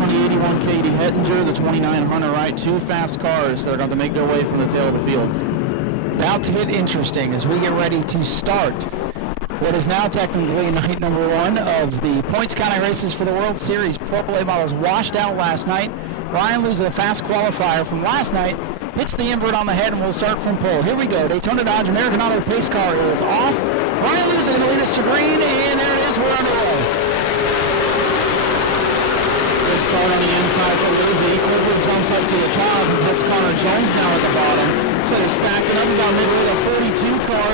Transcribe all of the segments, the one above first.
cars on the 81 Katie Hettinger, the 29 Hunter Wright, 2 fast cars that are going to make their way from the tail of the field. About to get interesting as we get ready to start what is now technically night number 1 of the points counting races for the World Series. Pro late models washed out last night. Ryan loses a fast qualifier from last night, hits the invert on the head, and we'll start from pole. Here we go. Daytona Dodge American Auto pace car is off. Ryan Lewis is going to lead us to green, and there it is. We're underway. Good start on the inside for Lizzie. Quickly jumps up to the top. That's Connor Jones now at the bottom. So they're stacking up. We got midway the 42 car.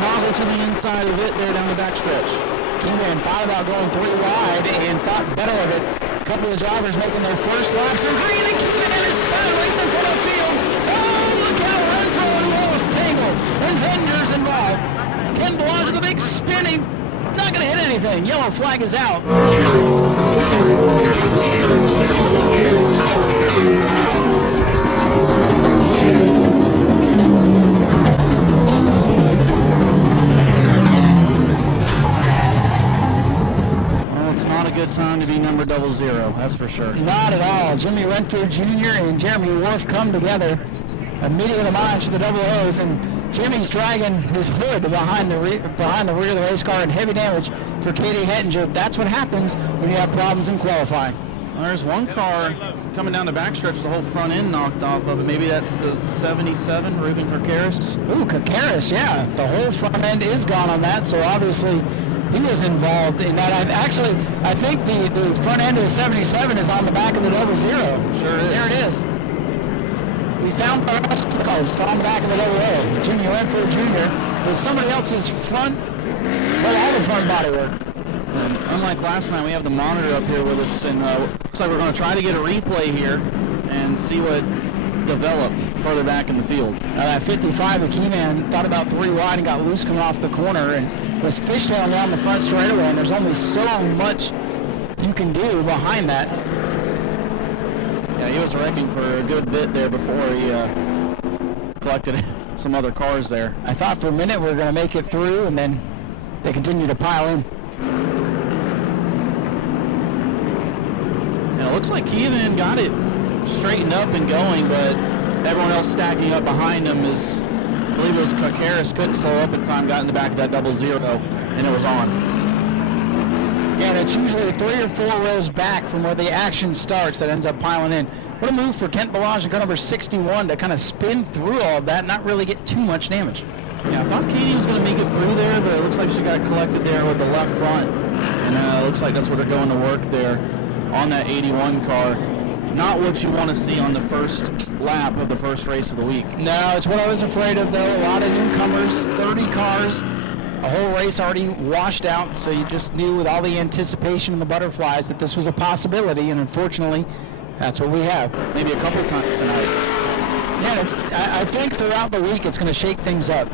Noggle to the inside of it there down the backstretch. Keenan thought about going 3 wide and thought better of it. A couple of drivers making their first laps in green, and Keenan is sideways in front of the field. Oh, look out, Renfro and Wallace tangle, and Henders involved. Ken Blodge with the big spinning, not going to hit anything. Yellow flag is out. Not a good time to be number 00, that's for sure. Not at all. Jimmy Renfrew Jr. and Jeremy Wolf come together. Immediate homage to the double O's, and Jimmy's dragging his hood behind the rear of the race car, and heavy damage for Katie Hettinger. That's what happens when you have problems in qualifying. Well, there's one car coming down the backstretch, the whole front end knocked off of it. Maybe that's the 77, Ruben Kirkaris. Ooh, Kirkaris, yeah. The whole front end is gone on that, so obviously he was involved in that. I think the front end of the 77 is on the back of the 00. Sure is. There it is. We found the rest of the cars on the back of the 00. Jimmy Renfrew Jr. with somebody else's front, well, all the front body work. And unlike last night, we have the monitor up here with us, and looks like we're going to try to get a replay here and see what developed further back in the field. That 55, the Keyman thought about 3 wide and got loose coming off the corner and was fishtailing down the front straightaway, and there's only so much you can do behind that. Yeah, he was wrecking for a good bit there before he collected some other cars there. I thought for a minute we were going to make it through, and then they continued to pile in. And it looks like Keenan got it straightened up and going, but everyone else stacking up behind him is, I believe it was Kirkaris, couldn't slow up in time, got in the back of that 00, and it was on. Yeah, and it's usually 3 or 4 rows back from where the action starts that ends up piling in. What a move for Kent Balazs and car number 61 to kind of spin through all of that and not really get too much damage. Yeah, I thought Katie was going to make it through there, but it looks like she got collected there with the left front. And it looks like that's where they're going to work there on that 81 car. Not what you want to see on the first lap of the first race of the week. No, it's what I was afraid of, though. A lot of newcomers, 30 cars, a whole race already washed out, so you just knew with all the anticipation and the butterflies that this was a possibility, and unfortunately, that's what we have. Maybe a couple times tonight. Yeah, I think throughout the week it's going to shake things up.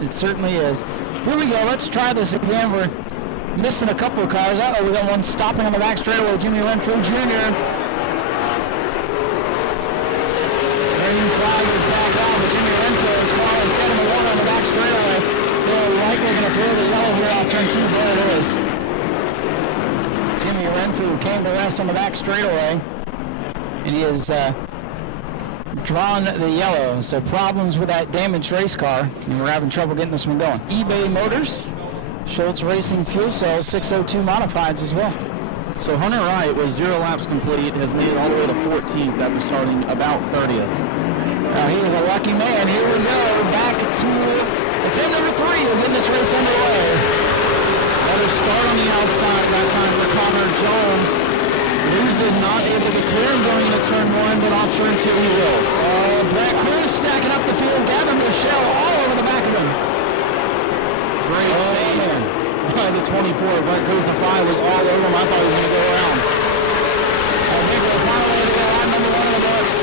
It certainly is. Here we go. Let's try this again. We're missing a couple of cars. Uh-oh, we got one stopping on the back straightaway. Jimmy Renfrew Jr. Green flag is back on, but Jimmy Renfrew's car is dead in the water on the back straightaway. They're likely going to throw the yellow here off turn 2. There it is. Jimmy Renfrew came to rest on the back straightaway, and he is drawn the yellow. So problems with that damaged race car, and we're having trouble getting this one going. eBay Motors, Schultz Racing Fuel Cells, 602 modifieds as well. So Hunter Wright was 0 laps complete, has made it all the way to 14th after starting about 30th. He is a lucky man. Here we go, back to attempt number 3 of getting this race underway. Another start on the outside, that time for Connor Jones. Losing, not able to clear him going into turn 1, but off turn 2 he will. Brett Cruz stacking up the field. Gavin Michelle all over the back of him. Great save. Man. By the 24, Brett Cruz, the 5 was all over him. I thought he was going to go around. I think we're finally going to go line number 1 of the books.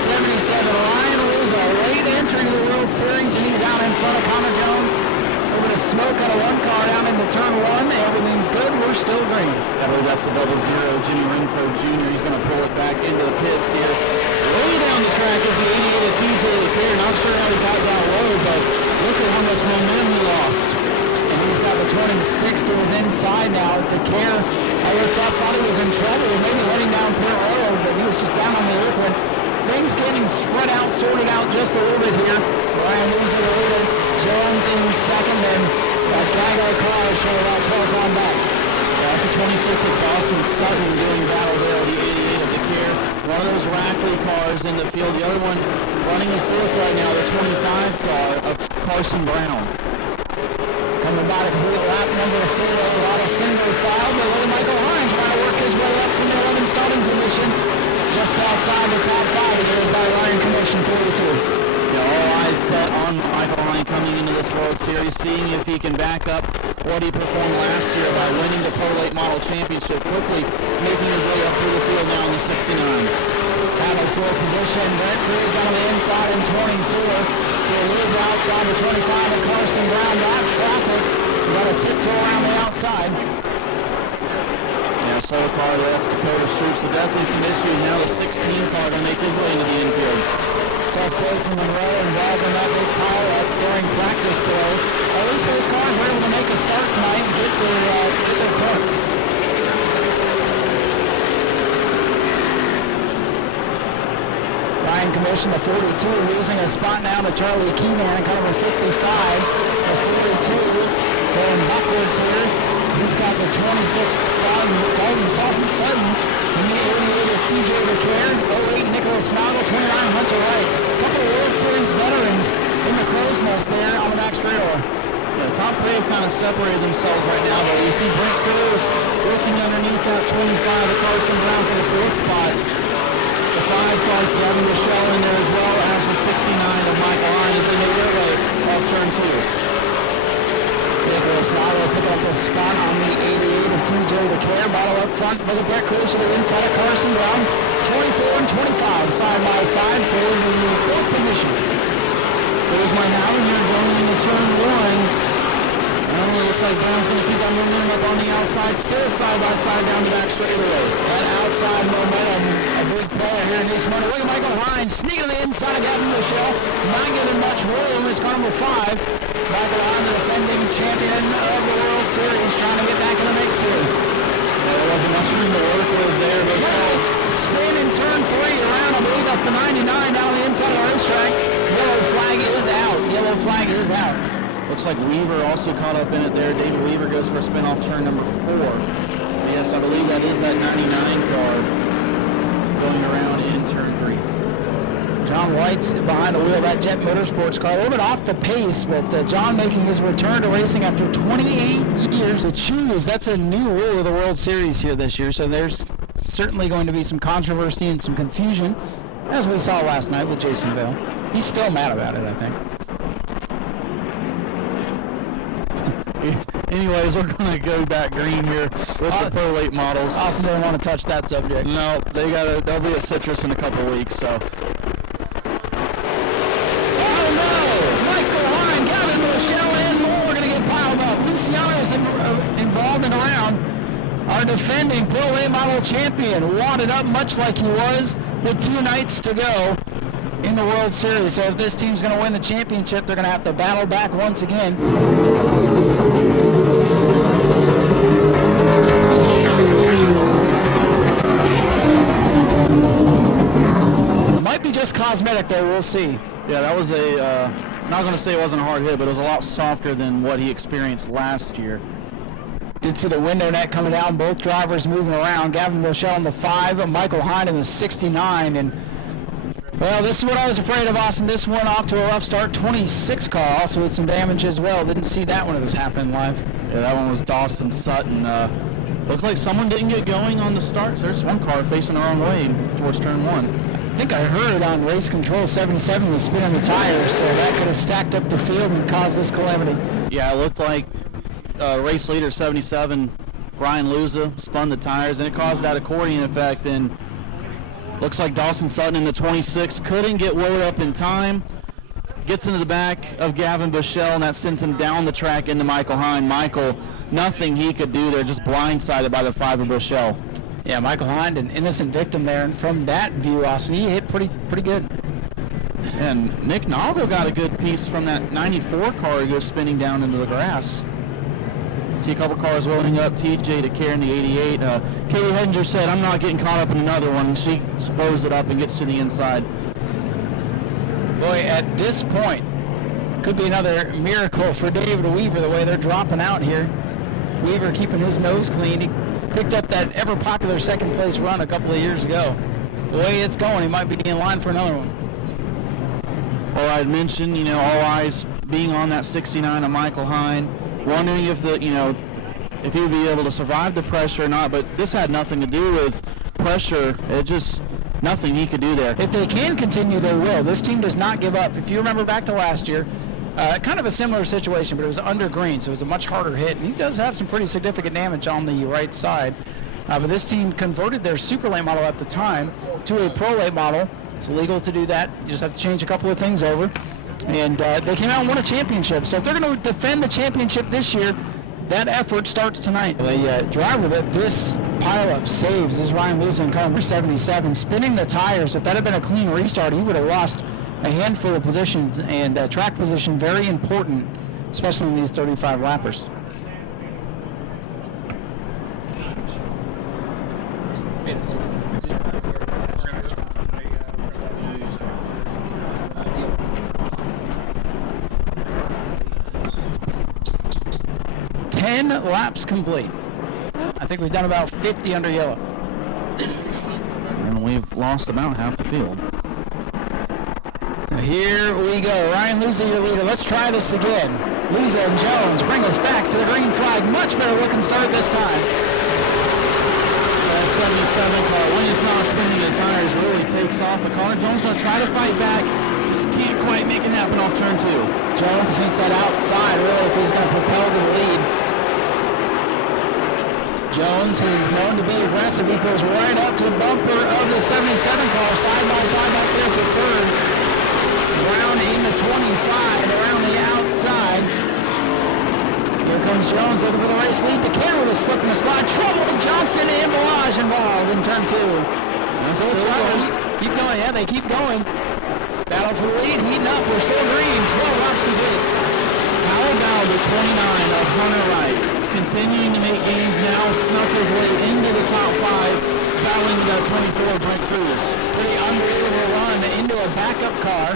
77. Ryan Lewis, a late entry to the World Series, and he's out in front of Connor Jones. A bit of smoke out of one car down into turn 1. Everything's good. We're still green. I believe that's the 00, Jimmy Renfrew Jr. He's going to pull it back into the pits here. Way down the track is the 88 of TJ LaCare. Not sure how he got that low, but look at how much momentum he lost. And he's got the 26 to his inside now. LaCare, I thought he was in trouble, maybe letting down down pit road, but he was just down on the apron. Things getting spread out, sorted out just a little bit here. Ryan losing the leader. Jones in second, and that Geiger car is showing about 12 on back. That's the 26 of Dawson Sutton doing battle there, the 88 of the Care. One of those Rackley cars in the field. The other one running in fourth right now, the 25 car of Carson Brown. Coming about a complete lap, number 4, a lot of single file, but little Michael Hines trying to work his way up from the 11th starting position. Just outside the top 5 as it was by Ryan Commission 42. All eyes set on Michael Hine coming into this World Series, seeing if he can back up what he performed last year by winning the Pro Late Model Championship, quickly making his way up through the field now in the 69. Battle for position, Brett Cruz down on the inside in 24. Liz outside the 25 of Carson Brown. Lap traffic. We got a tiptoe around the outside. Yeah, slow car, that's Dakota Stroop, so definitely some issues. Now the 16 car to make his way into the infield. Tough day for Monroe, involved in that big pile-up during practice today. At least those cars were able to make a start tonight and get their points. Ryan Commission, the 42, losing a spot now to Charlie Keyman, car number 55. The 42 going backwards here. He's got the 26 Dalton Sutton. And the 88 of TJ DeCare, 08 Nicholas Snoggle, 29 Hunter Wright. A couple of World Series veterans in the crow's nest there on the back straightaway. Yeah, the top 3 have kind of separated themselves right now, but you see Brent Cruz working underneath that 25 of Carson Brown for the 4th spot. The 5 car Gavin Michelle in there as well as the 69 of Michael Hines in the rear way off turn 2. Nicholas Snoggle picking up a spot on the 88 of TJ DeCare. Battle up front for the Brett Cruz to the inside of Carson Brown. 24 and 25 side by side for the 4th position. There's my Howard here going into turn 1. It looks like Brown's going to keep that momentum up on the outside, still side by side down the back straightaway. That outside momentum, a big player here in New Smyrna. Look at Michael Hines sneaking to the inside of Gavin Michelle. Not giving much room is car number 5. Michael Hines, the defending champion of the World Series, trying to get back in the mix here. There wasn't much room to work with there, but spin in turn 3 around, I believe that's the 99 down on the inside of the racetrack. Yellow flag is out. Yellow flag is out. Looks like Weaver also caught up in it there. David Weaver goes for a spin off turn number 4. Yes, I believe that is that 99 car going around in turn 3. John White's behind the wheel of that Jet Motorsports car. A little bit off the pace, but John making his return to racing after 28 years to choose. That's a new rule of the World Series here this year, so there's certainly going to be some controversy and some confusion, as we saw last night with Jason Bell. He's still mad about it, I think. Anyways, we're going to go back green here with the Pro Late models. Austin doesn't want to touch that subject. No, there'll be a citrus in a couple of weeks, so. Oh no! Michael Hine, Gavin Michelle, and more are going to get piled up. Luciano's involved and around. Our defending Pro Late model champion wadded up much like he was with 2 nights to go in the World Series. So if this team's going to win the championship, they're going to have to battle back once again. It might be just cosmetic though, we'll see. Yeah, that was not going to say it wasn't a hard hit, but it was a lot softer than what he experienced last year. Did see the window net coming down, both drivers moving around. Gavin Rochelle in the 5, Michael Hine in the 69, and well, this is what I was afraid of, Austin. This one off to a rough start. 26 car also with some damage as well. Didn't see that when it was happening live. Yeah, that one was Dawson Sutton. Looked like someone didn't get going on the start. There's one car facing the wrong way towards turn 1. I think I heard on race control 77 was spinning the tires, so that could have stacked up the field and caused this calamity. Yeah, it looked like race leader 77, Brian Luza, spun the tires, and it caused that accordion effect, and looks like Dawson Sutton in the 26 couldn't get loaded up in time. Gets into the back of Gavin Bushell, and that sends him down the track into Michael Hine. Michael, nothing he could do there, just blindsided by the 5 of Bushell. Yeah, Michael Hine, an innocent victim there, and from that view, Austin, he hit pretty good. And Nick Noggle got a good piece from that 94 car he goes spinning down into the grass. See a couple cars loading up. TJ to Karen, the 88. Katie Hedinger said, I'm not getting caught up in another one. She blows it up and gets to the inside. Boy, at this point, could be another miracle for David Weaver, the way they're dropping out here. Weaver keeping his nose clean. He picked up that ever-popular second-place run a couple of years ago. The way it's going, he might be in line for another one. Well, I had mentioned, all eyes being on that 69 of Michael Hine, wondering if if he would be able to survive the pressure or not, but this had nothing to do with pressure. It just nothing he could do there. If they can continue, they will. This team does not give up. If you remember back to last year, kind of a similar situation, but it was under green, so it was a much harder hit, and he does have some pretty significant damage on the right side. But this team converted their super late model at the time to a pro late model. It's legal to do that. You just have to change a couple of things over. And they came out and won a championship. So if they're going to defend the championship this year, that effort starts tonight. The driver that this pileup saves is Ryan Lewis in car number 77. Spinning the tires, if that had been a clean restart, he would have lost a handful of positions. And track position, very important, especially in these 35 lappers. Laps complete. I think we've done about 50 under yellow. And we've lost about half the field. So here we go. Ryan Luza, your leader. Let's try this again. Luza and Jones bring us back to the green flag. Much better looking start this time. That 77 car, when it's not spinning the tires, really takes off. The car, Jones going to try to fight back. Just can't quite make it happen off turn 2. Jones needs that outside, really, if he's going to propel to the lead. Jones is known to be aggressive. He goes right up to the bumper of the 77 car, side by side back there for third. Around in the 25, around the outside. Here comes Jones looking for the race lead. DeCare with a slip and a slide. Trouble with Johnson and Balaj involved in turn 2. Both drivers keep going. Yeah, they keep going. Battle for the lead, heating up. We're still green. 12 laps complete. Howell Bell, the 29 of Hunter Wright, continuing to make gains now, snuck his way into the top 5, battling the 24 Brent Cruz. Pretty unbelievable run into a backup car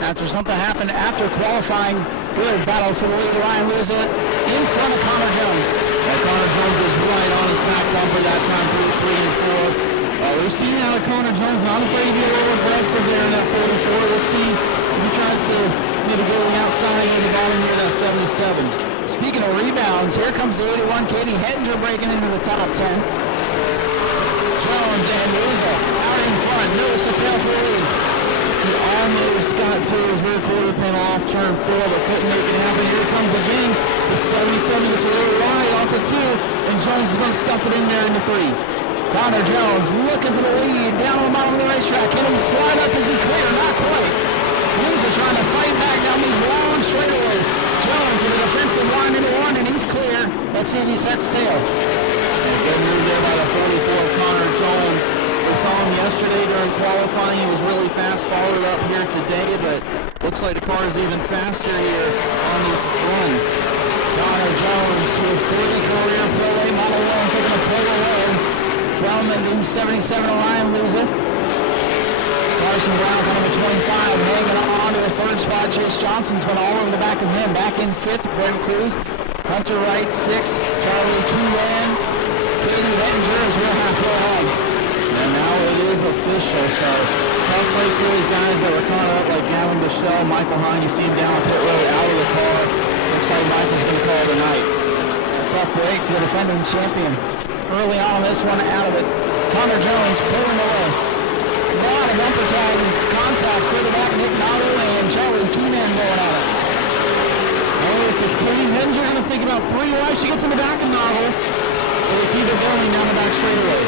after something happened after qualifying. Good battle for the lead. Ryan Luza in front of Connor Jones. Connor Jones was right on his back bumper that time, 3 and 4. We've seen out of Connor Jones, not afraid to be a little aggressive there in that 44. We'll see if he tries to maybe go on the outside or the bottom here of that 77. Speaking of rebounds, here comes the 81. Katie Hedinger breaking into the top 10. Jones and Luza out in front. Lewis a tail for the lead. He almost got to his rear quarter panel off turn 4, but couldn't make it happen. Here comes again. The 77 gets a little wide off of 2, and Jones is going to stuff it in there into 3. Connor Jones looking for the lead down on the bottom of the racetrack. Can he slide up? Is he clear? Not quite. Luza trying to fight back down these long straightaways. Jones in the defensive line into 1, and he's clear. Let's see if he sets sail. Good move there by the 44, Connor Jones. We saw him yesterday during qualifying. He was really fast, followed up here today, but looks like the car is even faster here on this run. Connor Jones with 3 career Pro A Model 1 taking a pull away from the 77 Ryan Luza. Carson Brown, number 25, hanging on to the 3rd spot. Chase Johnson's been all over the back of him. Back in 5th, Brent Cruz. Hunter Wright, 6th. Charlie Keelan. Katie Hedinger as we're halfway home. And now it is official, so tough break for these guys that were caught up like Gavin Bichelle, Michael Hine. You see him down pit road out of the car. Looks like Michael's going to call it a night. Tough break for the defending champion. Early on this one, out of it. Connor Jones pulling away. Not a bumper tag contact further back in Hignato and Charlie Keenan going at it. Oh, because Katie Hedinger going to think about 3 wide. She gets in the back of Novel. But they keep it going down the back straightaway.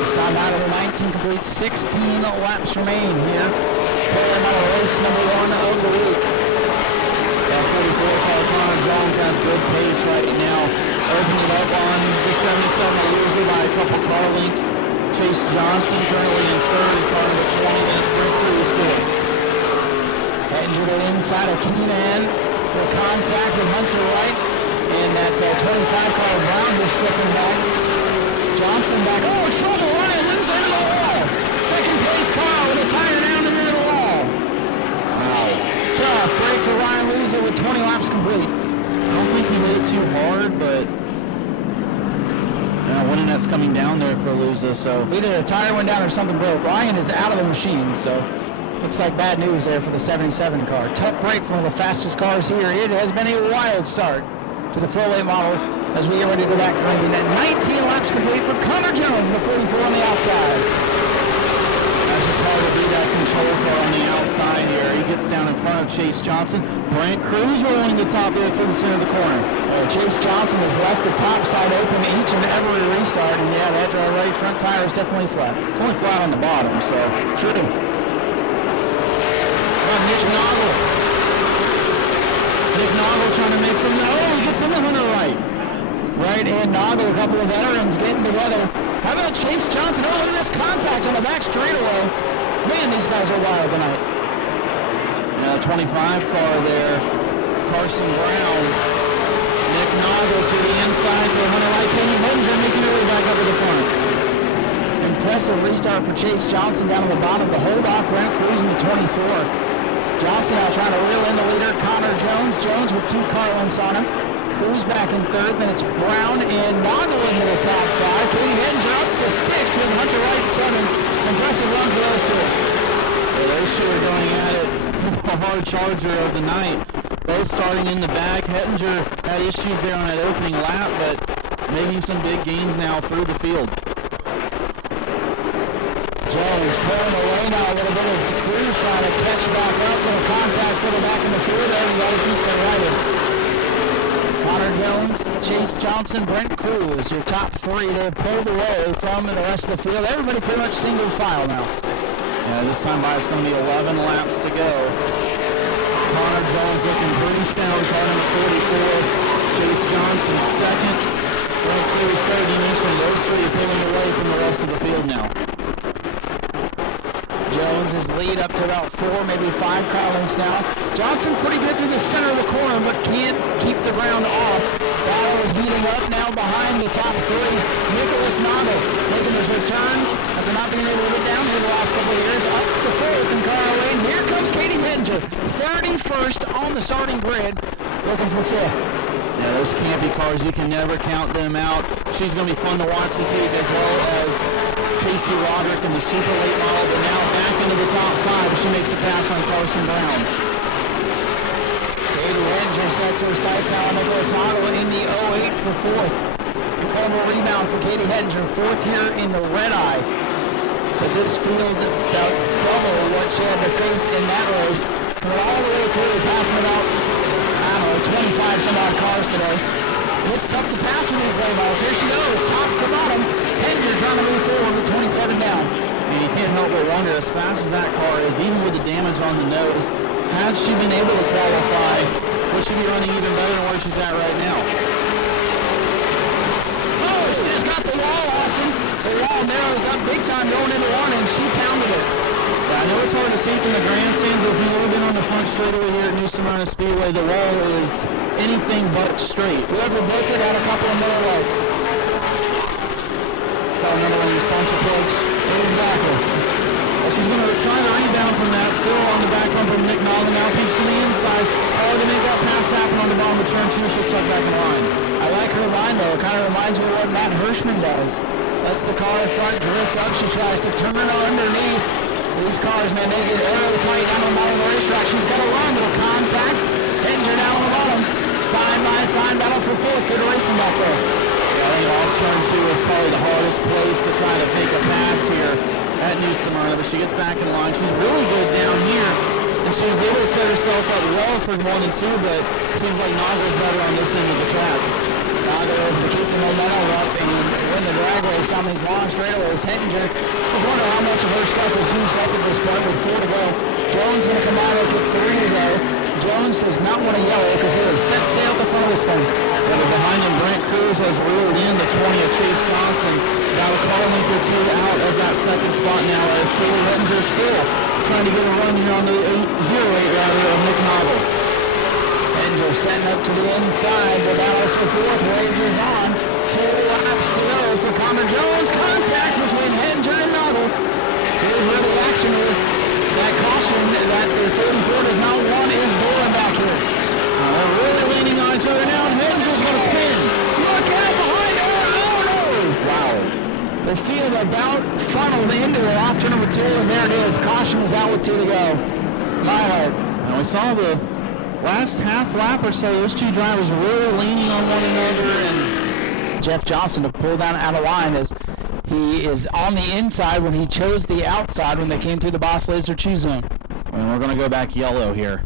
This time out of the 19 complete, 16 laps remain here. Pulling out of race number 1 of the week. That 44 car, Connor Jones has good pace right now. Opening up on the 77 Loser by a couple car lengths. Chase Johnson currently in 3rd, car number 20, that's Brent Cruz 4th. Hedinger to the inside of Keenan for contact with Hunter Wright. And that 25 car Brown was slipping back. Johnson back. Oh, trouble. Ryan Loser into the wall. Second place car with a tire down the middle of the wall. Wow. Tough break for Ryan Loser with 20 laps complete. I don't think he hit it too hard, but winning that's coming down there for Luza, so either a tire went down or something broke. Ryan is out of the machine, so looks like bad news there for the 77 car. Tough break for one of the fastest cars here. It has been a wild start to the Pro Late Models as we get ready to go back running at 19 laps complete for Connor Jones, the 44 on the outside. That's just hard to beat that control car on the outside here. He gets down in front of Chase Johnson. Brent Cruz rolling the top there through the center of the corner. Chase Johnson has left the top side open each and every restart, and yeah, that right front tire is definitely flat. It's only flat on the bottom, so true. Nick Noggle. Nick Noggle trying to make some. Oh, he gets in the hunter right. Right, and Noggle, a couple of veterans getting together. How about Chase Johnson? Oh, look at this contact on the back straightaway. Man, these guys are wild tonight. 25 car there. Carson Brown. Nick Noggle to the inside for Hunter Light. Kenny Hettinger making their way back up to the front. Impressive restart for Chase Johnson down on the bottom. The hold off Brent Cruz in the 24. Johnson now trying to reel in the leader, Connor Jones. Jones with 2 car lengths on him. Cruz back in third. Then it's Brown and Noggle into the top 5. Katie Hettinger up to 6th with Hunter Wright 7. Impressive run for those two. Well, those two are going at it. A hard charger of the night. Both starting in the back. Hettinger had issues there on that opening lap, but making some big gains now through the field. Jones pulling away now a little bit as Cruz trying to catch back up. Little contact for the back in the field. Everybody keeps it righted. Connor Jones, Chase Johnson, Brent Cruz, your top 3. They've pulled away from the rest of the field. Everybody pretty much single file now. Yeah, this time by it's going to be 11 laps to go. Connor Jones looking pretty stout, car number 44. Chase Johnson second. Brent Cruz third. You mentioned those 3 are pulling away from the rest of the field now. Jones is lead up to about 4, maybe 5 car lengths now. Johnson pretty good through the center of the corner, but can't keep the ground off. Battle heating up now behind the top 3. Nicholas Noggle making his return after not being able to get down here the last couple of years. Up to 4th in Carl Lane. Here comes Katie Hettinger, 31st on the starting grid, looking for 5th. Yeah, those campy cars, you can never count them out. She's going to be fun to watch this week, as well as Casey Roderick in the super late model, but now back into the top 5. She makes a pass on Carson Brown. Katie Hettinger sets her sights now on Nicholas Noggle in the 08 for 4th. Incredible rebound for Katie Hettinger, 4th here in the red eye. But this field about double what she had to face in that race. Coming all the way through, passing about 25 some odd cars today. It's tough to pass with these lay balls. Here she goes, top to bottom. Hettinger trying to move forward with 27 down. And you can't help but wonder, as fast as that car is, even with the damage on the nose, had she been able to qualify, would she be running even better than where she's at right now? Oh, she just got the wall, Austin. The wall narrows up big time going into one, and she pounded it. I know it's hard to see from the grandstands, but if you've ever been on the front straightaway here at Nau Smyrna Speedway, the wall is anything but straight. Whoever built it had a couple of more lights. Got another one of these sponsor plugs. Exactly. Well, she's going to try to rebound from that, still on the back bumper of Nick Noggle, now peeks to the inside. Oh, to make that pass happen on the bottom of turn 2, she'll tuck back in line. I like her line, though. It kind of reminds me of what Matt Hirschman does. Lets the car in front drift up. She tries to turn underneath. These cars, man, they get airtight down on the bottom of the racetrack. She's got a run, little contact. Hettinger down on the bottom. Side by side battle for 4th. Good racing back there. I think off turn 2 is probably the hardest place to try to make a pass here at Nau Smyrna, but she gets back in line. She's really good down here, and she was able to set herself up well for 1 and 2, but it seems like Noggle's better on this end of the track. Noggle able to keep the momentum up and win the drag race on these long straightaways. Hettinger, I was wondering how much of her stuff is used up at this point with 4 to go. Jones going to come out with 3 to go. Jones does not want to yellow because he has set sail at the front of this thing. Yeah, but behind him, Brent Cruz has reeled in the 20 of Chase Johnson. Got a car length or 2 out of that second spot now, as Katie Hettinger still trying to get a run here on the 08 rather of Nick Noggle. Hettinger setting up to the inside. The battle for fourth rages on. 2 laps to go for Connor Jones. Contact between Hettinger and Noggle. Here's where the action is. That caution that the 34 does not want is bowling back here. They're really leaning on each other now, and Hettinger's going to spin. Look out behind her. Oh no! Wow. The field about funneled into it off turn number 2, and there it is. Caution is out with 2 to go. My heart. And we saw the last half lap or so, those two drivers really leaning on one another, and Jeff Johnson to pull down out of line as he is on the inside when he chose the outside when they came through the Boss Laser Choose Zone. and we're going to go back yellow here.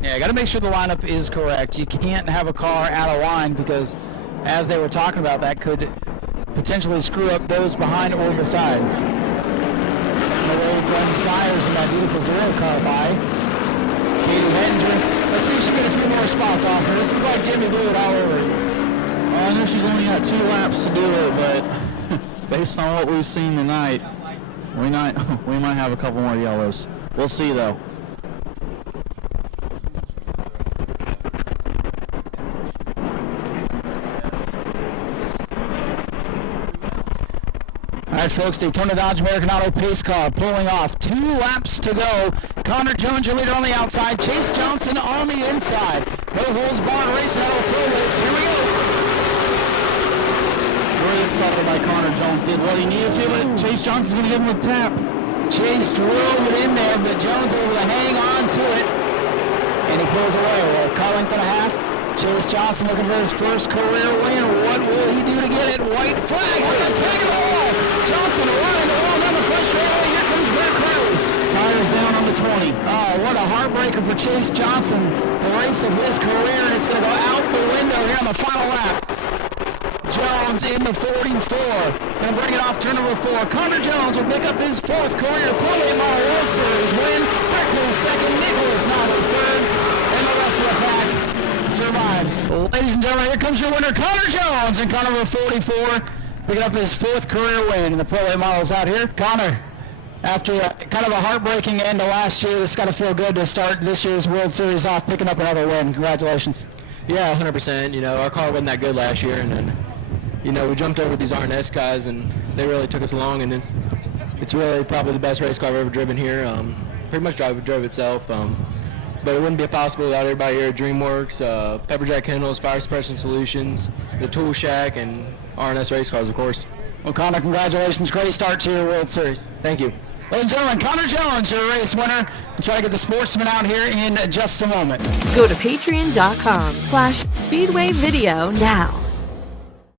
Yeah, got to make sure the lineup is correct. You can't have a car out of line because, as they were talking about, that could potentially screw up those behind or beside. The way Glenn Sires in that beautiful zero car by Katie Hettinger. Let's see if she can get a few more spots, Austin. This is like Jimmy Blue all over. Well, I know she's only got 2 laps to do it, but based on what we've seen tonight, we might have a couple more yellows. We'll see, though. All right, folks, Daytona Dodge American Auto pace car pulling off. 2 laps to go. Connor Jones, your leader on the outside. Chase Johnson on the inside. No holds barred racing out of the pro-weights. Here we go. Great start by Connor Jones. Did what he needed to, but Chase Johnson's going to give him a tap. Chase drove it in there, but Jones able to hang on to it. And he pulls away. A car length and a half. Chase Johnson looking for his first career win. What will he do to get it? White flag. We're going to take it all. Johnson running the wall down the front straightaway. Here comes Brett Cruz. Tires down on the 20. Oh, what a heartbreaker for Chase Johnson. The race of his career, and it's going to go out the window here on the final lap. Jones in the 44. Going to bring it off turn number 4. Connor Jones will pick up his 4th career Pro Mile World Series win. Brett Cruz second, Nicholas Noggle third, and the rest of the pack survives. Ladies and gentlemen, here comes your winner, Connor Jones, in car number 44, picking up his 4th career win in the Pro A models out here. Connor, after kind of a heartbreaking end to last year, it's got to feel good to start this year's World Series off, picking up another win. Congratulations. Yeah, 100%. You know, our car wasn't that good last year, and then, you know, we jumped over these R&S guys, and they really took us along, and then it's really probably the best race car I've ever driven here. Pretty much drove itself. But it wouldn't be possible without everybody here at DreamWorks, Pepperjack Kennels, Fire Suppression Solutions, the Tool Shack, and R&S Race Cars, of course. Well, Connor, congratulations. Great start to your World Series. Thank you. Ladies and gentlemen, Connor Jones, your race winner. We'll try to get the sportsman out here in just a moment. Go to patreon.com/Speedway Video now.